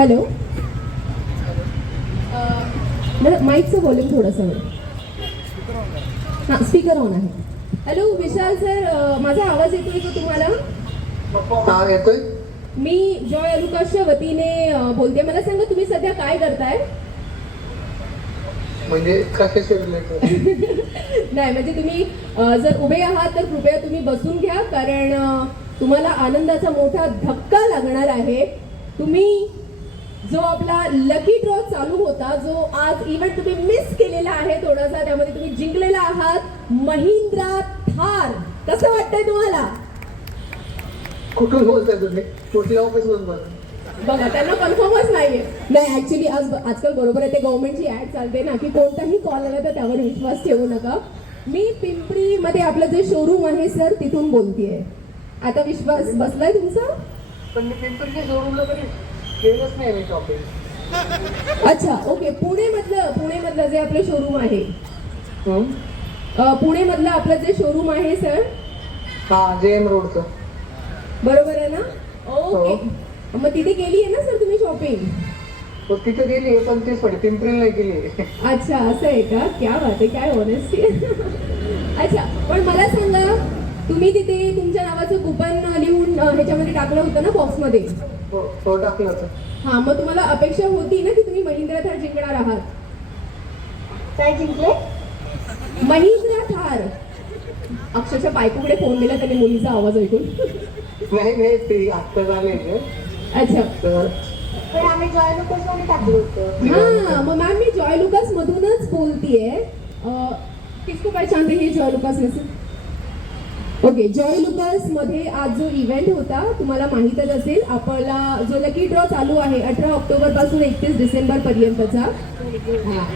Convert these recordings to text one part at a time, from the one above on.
Hello, माईकचं volume थोडंसं हां, speaker on आहे. हॅलो विशाल सर, माझा आवाज येतोय का तुम्हाला? हा येतोय. मी जॉय अलुकासच्या वतीने बोलते. मला सांगा, तुम्ही सध्या काय करताय? म्हणजे कशाशी रिलेटेड? नाही म्हणजे तुम्ही जर उभे आहात तर कृपया तुम्ही बसून घ्या, कारण तुम्हाला आनंदाचा मोठा धक्का लागणार आहे. तुम्ही जो आपला लकी ड्रॉ चालू होता, जो आज इव्हेंट तुम्ही मिस केलेला आहे थोडासा, त्यामध्ये तुम्ही जिंकलेला आहात महिंद्रा थार. कसं वाटतंय तुम्हाला? कुठून बोलताय तुम्ही? कुठल्या ऑफिस मधून बोलताय? बघा, त्यांना कन्फर्मच नाहीये. नाही ऍक्च्युली आजकाल बरोबर आहे, ते गव्हर्नमेंटची ऍड चालते ना की कोणताही कॉल आला तर त्यावर विश्वास ठेवू नका. मी पिंपरी मध्ये आपलं जे शोरूम आहे सर, तिथून बोलतेय. आता विश्वास बसलाय तुमचा? पण मी पिंपरीच्या शोरूमला कधी गेलोच नाही मी शॉपिंग. अच्छा, ओके. पुणेमधलं जे आपलं शोरूम आहे, पुणेमधलं आपलं जे शोरूम आहे सर, हा जेएम रोडचं. बरोबर आहे ना? ओके. मग तिथे केली आहे ना सर तुम्ही शॉपिंग? तो तिथे गेली पण तेच पडे, पिंपरीला नाही गेली. अच्छा, असं आहे का? क्या बात आहे, काय ऑनेस्टी. अच्छा, पण मला सांगा, तुम्ही तिथे तुमच्या नावाचं कुपन लिहून ह्याच्यामध्ये टाकलं होतं ना बॉक्समध्ये? हो टाकलं होतं. हा, मग तुम्हाला अपेक्षा होती ना की तुम्ही महिंद्रा थार जिंकणार आहात? काय जिंकले? महिंद्रा थार. अक्षरशः बायकोकडे फोन दिला त्याने मुलीचा आवाज ऐकून. नाही ते आत्ता झाले. अच्छा, पण आम्ही जॉय लुकास मध्ये टाकलं होतं. हाँ, मग मॅम मी जॉय लुकास मधूनच बोलतीये. किसको पहचानते हैं जॉय लुकास में से? ओके, जॉय लुकास मध्ये आज जो इव्हेंट होता तुम्हाला माहीतच असेल. आपला जो लकी ड्रॉ चालू आहे 18 ऑक्टोबर पासून 31 डिसेंबर पर्यंतचा,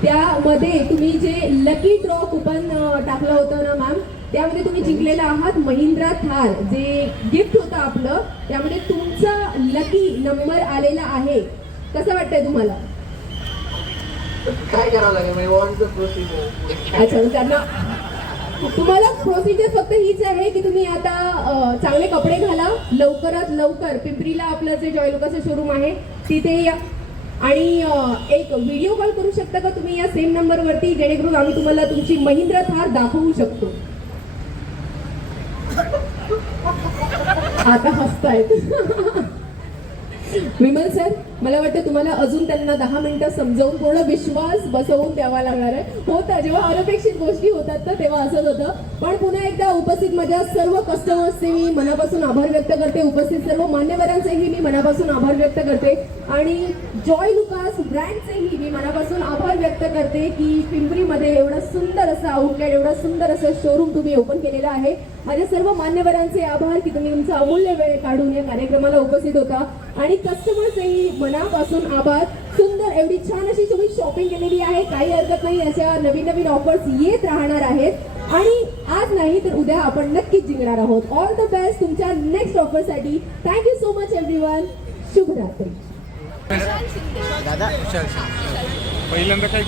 त्यामध्ये तुम्ही जे लकी ड्रॉ कुपन टाकलं होतं ना मॅम, त्यामध्ये तुम्ही जिंकलेला आहात महिंद्रा थार. जे गिफ्ट होतं आपलं, त्यामध्ये तुमचा लकी नंबर आलेला आहे. कसं वाटतंय तुम्हाला? काय करावं लागेल? वॉन्टचं प्रोसिजर. अच्छा, त्यांना तुम्हाला प्रोसिजर फक्त हीच आहे की तुम्ही आता चांगले कपडे घाला, लवकरात लवकर पिंपरीला आपलं जे जॉय लुकासचं शोरूम आहे तिथे या, आणि एक व्हिडिओ कॉल करू शकता का तुम्ही या सेम नंबरवरती, जेणेकरून आम्ही तुम्हाला तुमची महिंद्रा थार दाखवू शकतो. आता हसतायत. विमल सर, मला वाटतं तुम्हाला अजून त्यांना 10 मिनिटं समजावून पूर्ण विश्वास बसवून द्यावा लागणार आहे. होतं, जेव्हा अनपेक्षित गोष्टी होतात ना तेव्हा असंच होतं. पण पुन्हा एकदा उपस्थित माझ्या सर्व कस्टमर्सचे मी मनापासून आभार व्यक्त करते. उपस्थित सर्व मान्यवरांचेही मी मनापासून आभार व्यक्त करते, आणि जॉय लुकास ब्रँडचेही मी मनापासून आभार व्यक्त करते की पिंपरीमध्ये एवढं सुंदर असं आउटलेट, एवढं सुंदर असं शोरूम तुम्ही ओपन केलेलं आहे. माझ्या सर्व मान्यवरांचे आभार की तुम्ही तुमचा अमूल्य वेळ काढून या कार्यक्रमाला उपस्थित होता, आणि कस्टमर्सही मनापासून आभार. सुंदर एवढी छान अशी तुम्ही शॉपिंग केलेली आहे. काही हरकत नाही, अशा नवीन नवीन ऑफर्स येत राहणार आहेत, आणि आज नाही तर उद्या आपण नक्कीच जिंकणार आहोत. ऑल द बेस्ट तुमच्या नेक्स्ट ऑफरसाठी. Thank you so much everyone. शुभरात्री. दादा, पहिल्यांदा काय